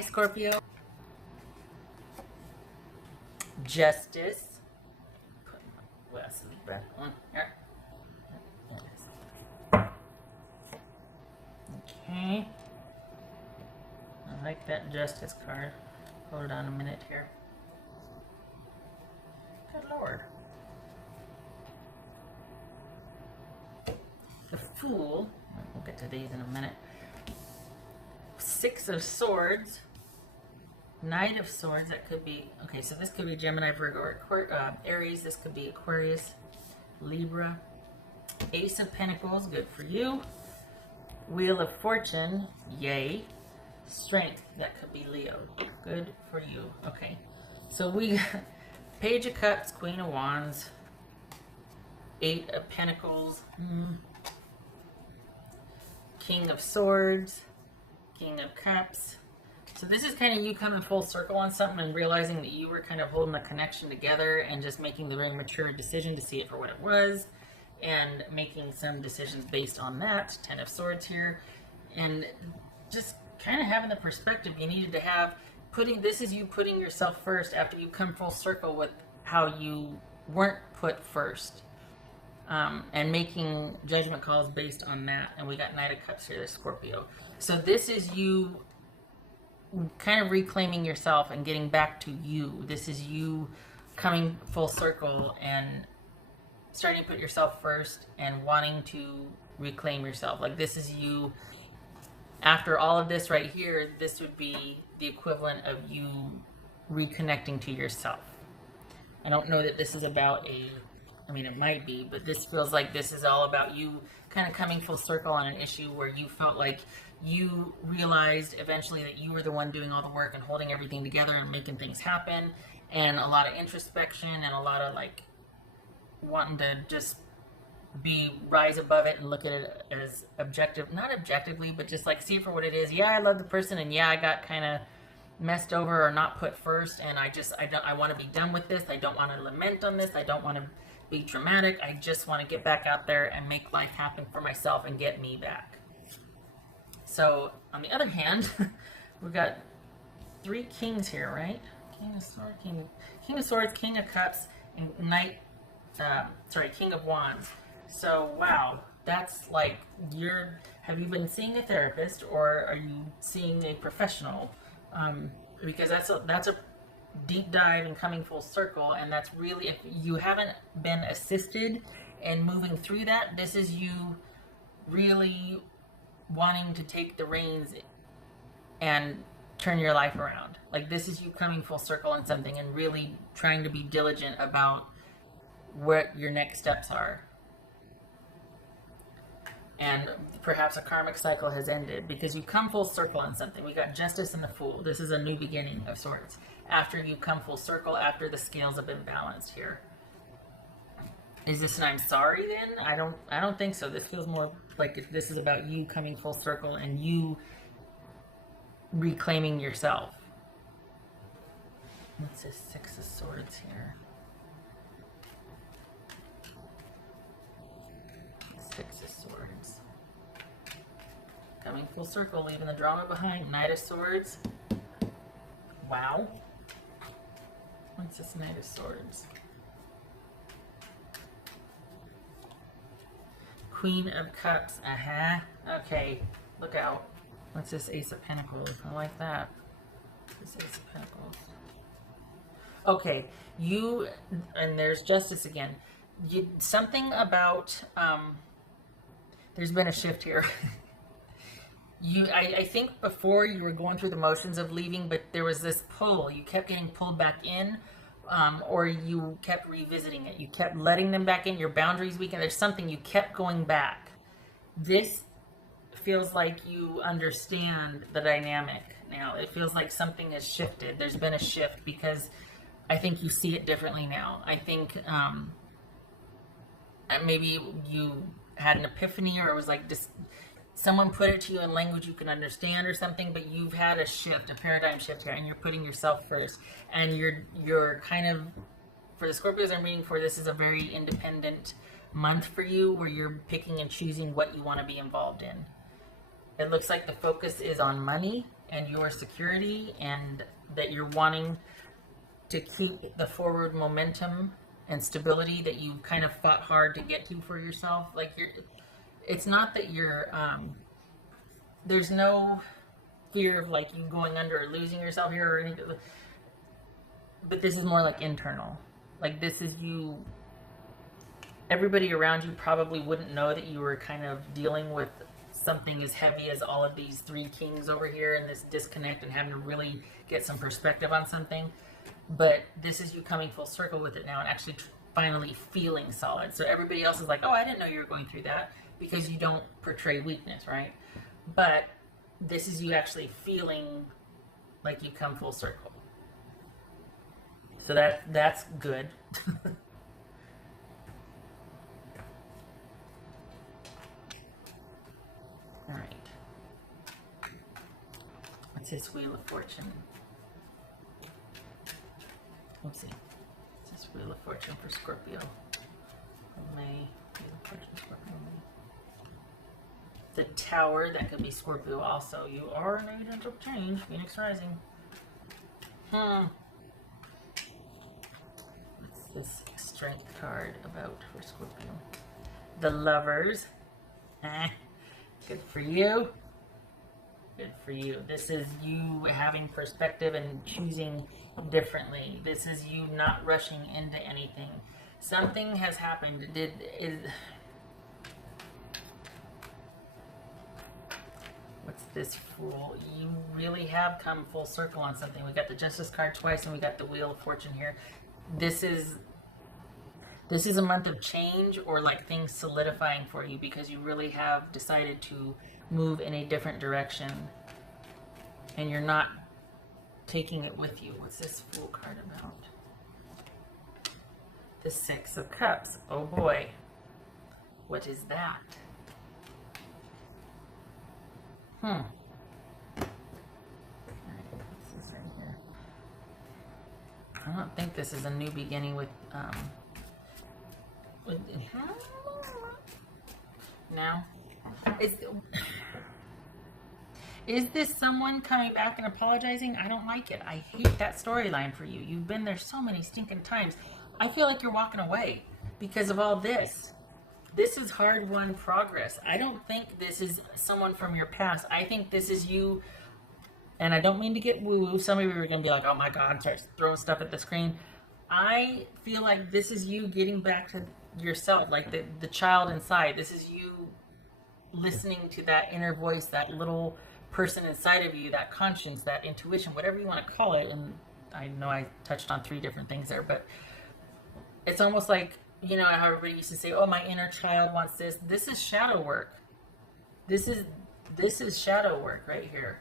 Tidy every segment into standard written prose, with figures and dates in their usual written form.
Hi, Scorpio. Justice. Put my glasses back on here. Okay. I like that Justice card. Hold on a minute here. Good Lord. The Fool. We'll get to these in a minute. Six of Swords. Knight of Swords. That could be... Okay, so this could be Gemini, Virgo, or Aries. This could be Aquarius, Libra. Ace of Pentacles. Good for you. Wheel of Fortune. Yay. Strength. That could be Leo. Good for you. Okay. So we got Page of Cups, Queen of Wands, Eight of Pentacles, King of Swords, King of Cups. So this is kind of you coming full circle on something and realizing that you were kind of holding a connection together and just making the very mature decision to see it for what it was and making some decisions based on that. 10 of Swords here. And just kind of having the perspective you needed to have. This is you putting yourself first after you come full circle with how you weren't put first. And making judgment calls based on that. And we got Knight of Cups here, there's Scorpio. So this is you kind of reclaiming yourself and getting back to you. This is you coming full circle and starting to put yourself first and wanting to reclaim yourself. Like this is you, after all of this right here, this would be the equivalent of you reconnecting to yourself. I don't know that this is about I mean, it might be, but this feels like this is all about you kind of coming full circle on an issue where you felt like you realized eventually that you were the one doing all the work and holding everything together and making things happen, and a lot of introspection and a lot of like wanting to just rise above it and look at it as objective, not objectively, but just like see it for what it is. Yeah, I love the person, and yeah, I got kind of messed over or not put first, and I want to be done with this. I don't want to lament on this. I don't want to be traumatic. I just want to get back out there and make life happen for myself and get me back. So on the other hand, we've got three kings here, right? King of Swords, King of Swords, King of Cups, and King of Wands. So wow, that's like have you been seeing a therapist or are you seeing a professional? Because that's a deep dive and coming full circle, and that's really, if you haven't been assisted in moving through that, this is you really wanting to take the reins and turn your life around. Like this is you coming full circle on something and really trying to be diligent about what your next steps are. And perhaps a karmic cycle has ended because you come full circle on something. We got Justice and the Fool. This is a new beginning of sorts. After you come full circle, after the scales have been balanced here. Is this an I'm sorry then? I don't think so. This feels more like if this is about you coming full circle and you reclaiming yourself. What's this 6 of Swords here? 6 of Swords. Coming full circle, leaving the drama behind. Knight of Swords. Wow. What's this Knight of Swords? Queen of Cups. Okay. Look out. What's this Ace of Pentacles? I like that. This Ace of Pentacles. Okay. And there's Justice again. Something about, there's been a shift here. I think before you were going through the motions of leaving, but there was this pull. You kept getting pulled back in, or you kept revisiting it. You kept letting them back in. Your boundaries weakened. There's something you kept going back. This feels like you understand the dynamic now. It feels like something has shifted. There's been a shift because I think you see it differently now. I think maybe you had an epiphany, or it was like just someone put it to you in language you can understand or something, but you've had a shift, a paradigm shift here, and you're putting yourself first. And you're kind of, for the Scorpios I'm reading for, this is a very independent month for you where you're picking and choosing what you want to be involved in. It looks like the focus is on money and your security, and that you're wanting to keep the forward momentum and stability that you kind of fought hard to get to for yourself. Like it's not that you're, there's no fear of like you going under or losing yourself here or anything, but this is more like internal. Like this is you, everybody around you probably wouldn't know that you were kind of dealing with something as heavy as all of these 3 kings over here and this disconnect and having to really get some perspective on something. But this is you coming full circle with it now and actually finally feeling solid. So everybody else is like, oh, I didn't know you were going through that, because you don't portray weakness, right? But this is you actually feeling like you come full circle. So that's good. All right. What's this Wheel of Fortune? Let's see. What's this Wheel of Fortune for Scorpio? May. Wheel of Fortune, Scorpio, May. The Tower, that could be Scorpio also. You are an agent of change, Phoenix Rising. What's this Strength card about for Scorpio? The Lovers. Good for you. Good for you. This is you having perspective and choosing differently. This is you not rushing into anything. Something has happened. What's this Fool? You really have come full circle on something. We got the Justice card twice and we got the Wheel of Fortune here. This is a month of change, or like things solidifying for you, because you really have decided to move in a different direction and you're not taking it with you. What's this Fool card about? The 6 of Cups. Oh boy. What is that? Alright, what's this right here? I don't think this is a new beginning with now. Is this someone coming back and apologizing? I don't like it. I hate that storyline for you. You've been there so many stinking times. I feel like you're walking away because of all this. This is hard-won progress. I don't think this is someone from your past. I think this is you, and I don't mean to get woo-woo. Some of you are going to be like, oh my God, and start throwing stuff at the screen. I feel like this is you getting back to yourself, like the child inside. This is you listening to that inner voice, that little person inside of you, that conscience, that intuition, whatever you want to call it. And I know I touched on 3 different things there, but it's almost like, you know how everybody used to say, oh, my inner child wants this. This is shadow work. This is shadow work right here.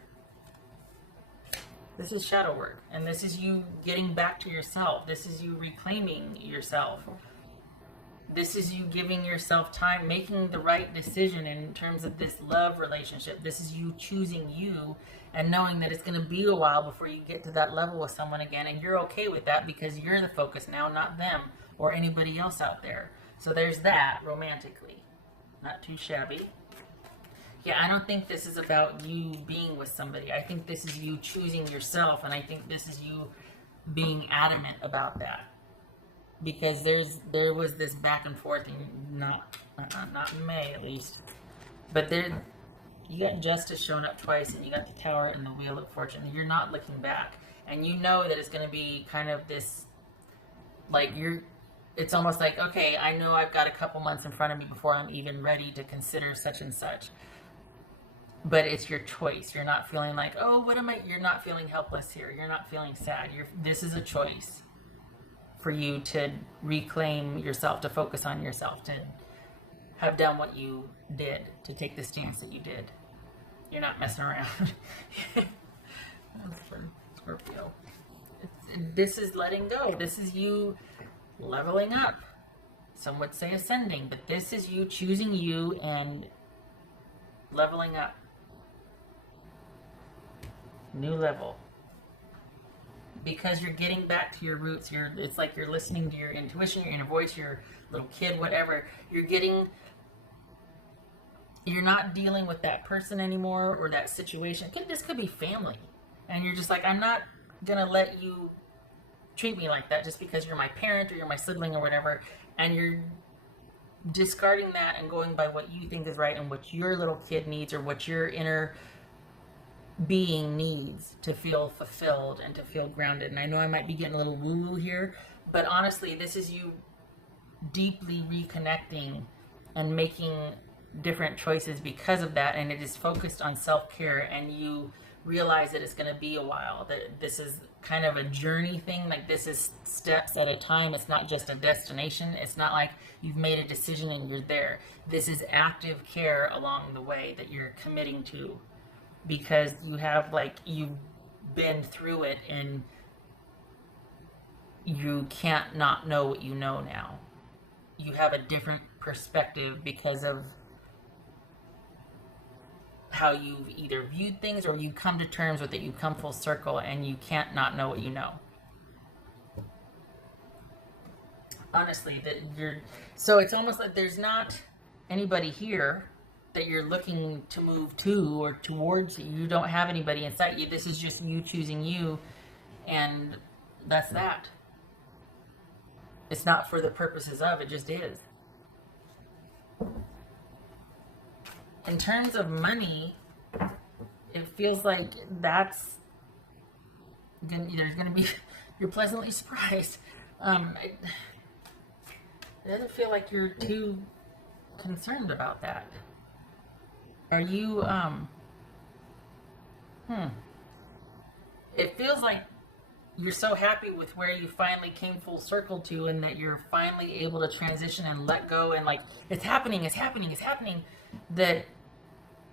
This is shadow work. And this is you getting back to yourself. This is you reclaiming yourself. This is you giving yourself time, making the right decision in terms of this love relationship. This is you choosing you and knowing that it's going to be a while before you get to that level with someone again. And you're okay with that because you're the focus now, not them or anybody else out there. So there's that romantically. Not too shabby. Yeah, I don't think this is about you being with somebody. I think this is you choosing yourself, and I think this is you being adamant about that. Because there was this back and forth, and not in May at least. But there, you got Justice showing up twice, and you got the Tower and the Wheel of Fortune. You're not looking back, and you know that it's going to be kind of this, like it's almost like, okay, I know I've got a couple months in front of me before I'm even ready to consider such and such. But it's your choice. You're not feeling like, oh, you're not feeling helpless here. You're not feeling sad. This is a choice for you to reclaim yourself, to focus on yourself, to have done what you did, to take the stance that you did. You're not messing around. That's for Scorpio. This is letting go. This is you leveling up. Some would say ascending, but this is you choosing you and leveling up. New level. Because you're getting back to your roots. It's like you're listening to your intuition, your inner voice, your little kid, whatever. You're getting you're not dealing with that person anymore or that situation. This could be family. And you're just like, I'm not going to let you treat me like that just because you're my parent or you're my sibling or whatever. And you're discarding that and going by what you think is right and what your little kid needs or what your inner being needs to feel fulfilled and to feel grounded. And I know I might be getting a little woo-woo here, but honestly, this is you deeply reconnecting and making different choices because of that. And it is focused on self-care, and you realize that it's going to be a while, that this is kind of a journey thing. Like, this is steps at a time. It's not just a destination. It's not like you've made a decision and you're there. This is active care along the way that you're committing to, because you have, like, you've been through it and you can't not know what you know now. You have a different perspective because of how you've either viewed things or you come to terms with it. You come full circle and you can't not know what you know. Honestly, that you're, so it's almost like there's not anybody here that you're looking to move to or towards. You don't have anybody inside you. This is just you choosing you, and that's that. It's not for the purposes of, it just is. In terms of money, it feels like that's, there's going to be, you're pleasantly surprised. It doesn't feel like you're too concerned about that. Are you, it feels like you're so happy with where you finally came full circle to, and that you're finally able to transition and let go, and like, it's happening, that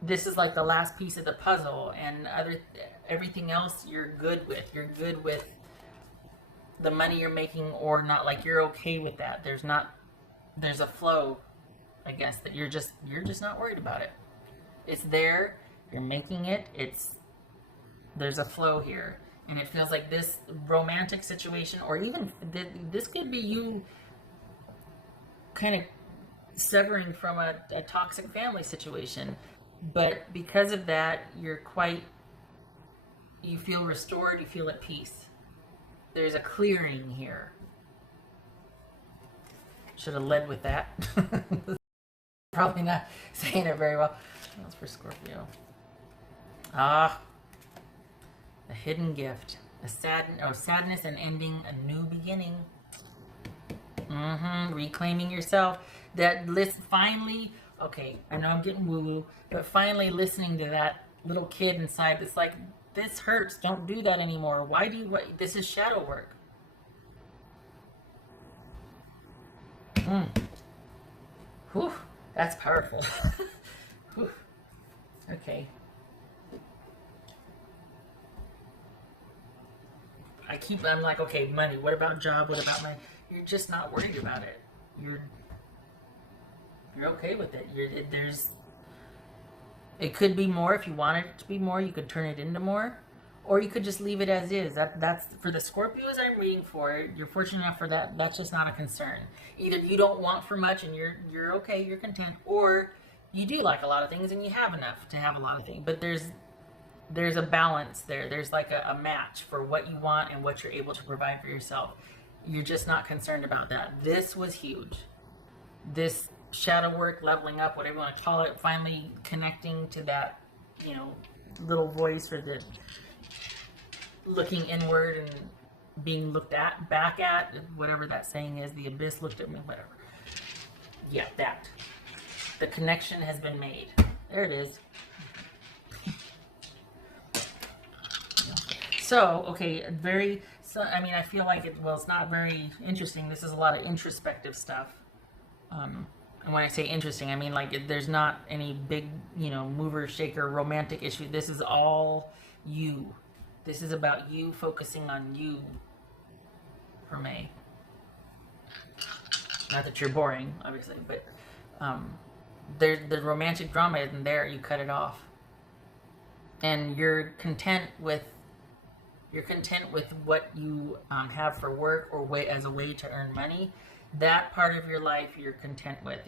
this is like the last piece of the puzzle, and everything else you're good with. You're good with the money you're making or not, like you're okay with that. There's a flow, I guess, that you're just not worried about it. It's there, you're making it, there's a flow here. And it feels like this romantic situation, or even this could be you kind of severing from a toxic family situation. But because of that, you feel restored, you feel at peace. There's a clearing here. Should have led with that. Probably not saying it very well. That's for Scorpio. Ah. A hidden gift, sadness and ending, a new beginning. Reclaiming yourself. That list finally. Okay, I know I'm getting woo-woo, but finally listening to that little kid inside that's like, this hurts. Don't do that anymore. Why do you? This is shadow work. Whew, that's powerful. Whew. Okay. I'm like, okay, money, what about job, what about you're just not worried about it. You're okay with it. It could be more. If you want it to be more, you could turn it into more, or you could just leave it as is. That's for the Scorpios I'm reading for. You're fortunate enough for that. That's just not a concern. Either you don't want for much and you're okay, you're content, or you do like a lot of things and you have enough to have a lot of things. But there's a balance there. There's like a match for what you want and what you're able to provide for yourself. You're just not concerned about that. This was huge. This shadow work, leveling up, whatever you want to call it, finally connecting to that, little voice, or the looking inward and being looked back at, whatever that saying is, the abyss looked at me, whatever. Yeah, that. The connection has been made. There it is. So, okay, I feel like it's not very interesting. This is a lot of introspective stuff. And when I say interesting, I mean, like, there's not any big, mover, shaker, romantic issue. This is all you. This is about you focusing on you for May. Not that you're boring, obviously, but the romantic drama isn't there. You cut it off. And you're content with what you have for work, or as a way to earn money. That part of your life you're content with.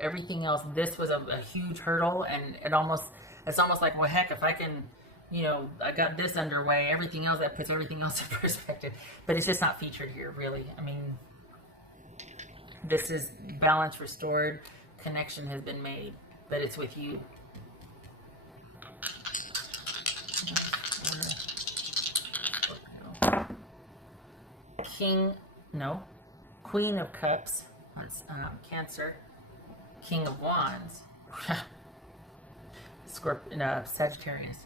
Everything else, this was a huge hurdle, and it's almost like, well, heck, if I can, I got this underway, everything else, that puts everything else in perspective. But it's just not featured here, really. I mean, this is balance restored, connection has been made, but it's with you. Queen of Cups, that's Cancer. King of Wands, Scorpio, Sagittarius.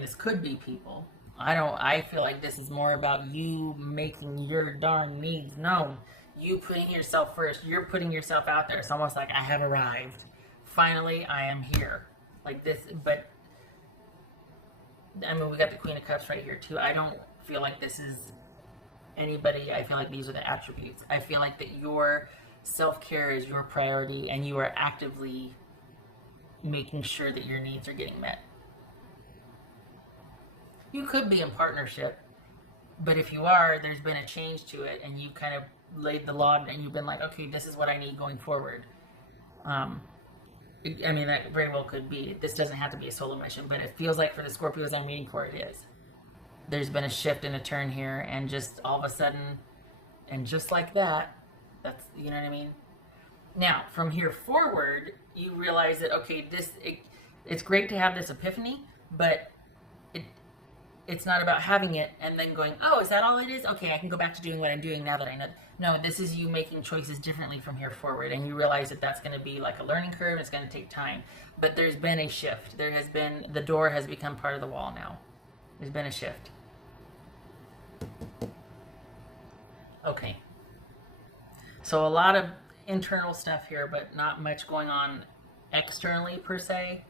This could be people. I feel like this is more about you making your darn needs known. You putting yourself first. You're putting yourself out there. It's almost like, I have arrived. Finally, I am here. Like this, but we got the Queen of Cups right here too. I don't feel like this is anybody. I feel like these are the attributes. I feel like that your self-care is your priority, and you are actively making sure that your needs are getting met. You could be in partnership, but if you are, there's been a change to it, and you kind of laid the law, and you've been like, okay, this is what I need going forward. That very well could be. This doesn't have to be a solo mission, but it feels like for the Scorpios I'm reading for, it is. There's been a shift and a turn here, and just all of a sudden, and just like that, that's, you know what I mean? Now, from here forward, you realize that, okay, it's great to have this epiphany, but it's not about having it and then going, oh, is that all it is? Okay, I can go back to doing what I'm doing now that I know. No, this is you making choices differently from here forward, and you realize that that's going to be like a learning curve. It's going to take time, but there's been a shift. The door has become part of the wall now. There's been a shift. Okay. So a lot of internal stuff here, but not much going on externally per se.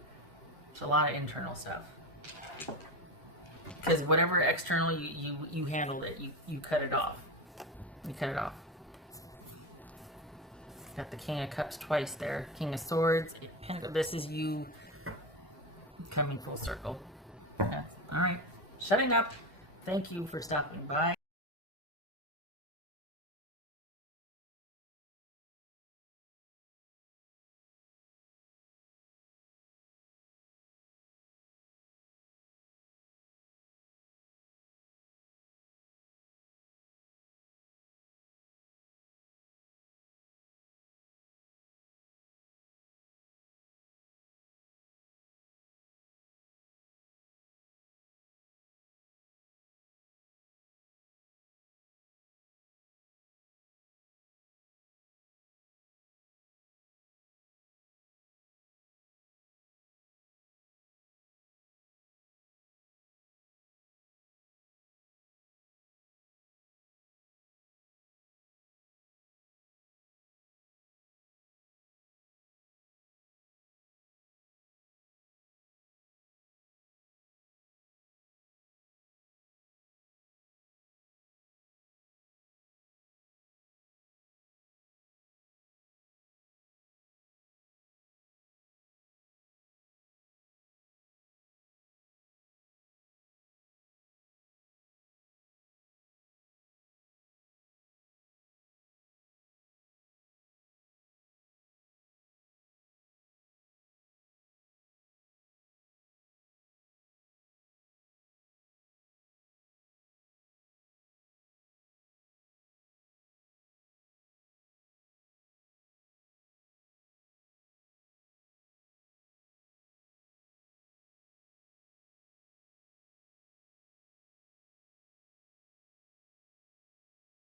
It's a lot of internal stuff. Because whatever external, you handled it. You cut it off. You cut it off. Got the King of Cups twice there. King of Swords. This is you coming full circle. Okay. All right. Shutting up. Thank you for stopping by.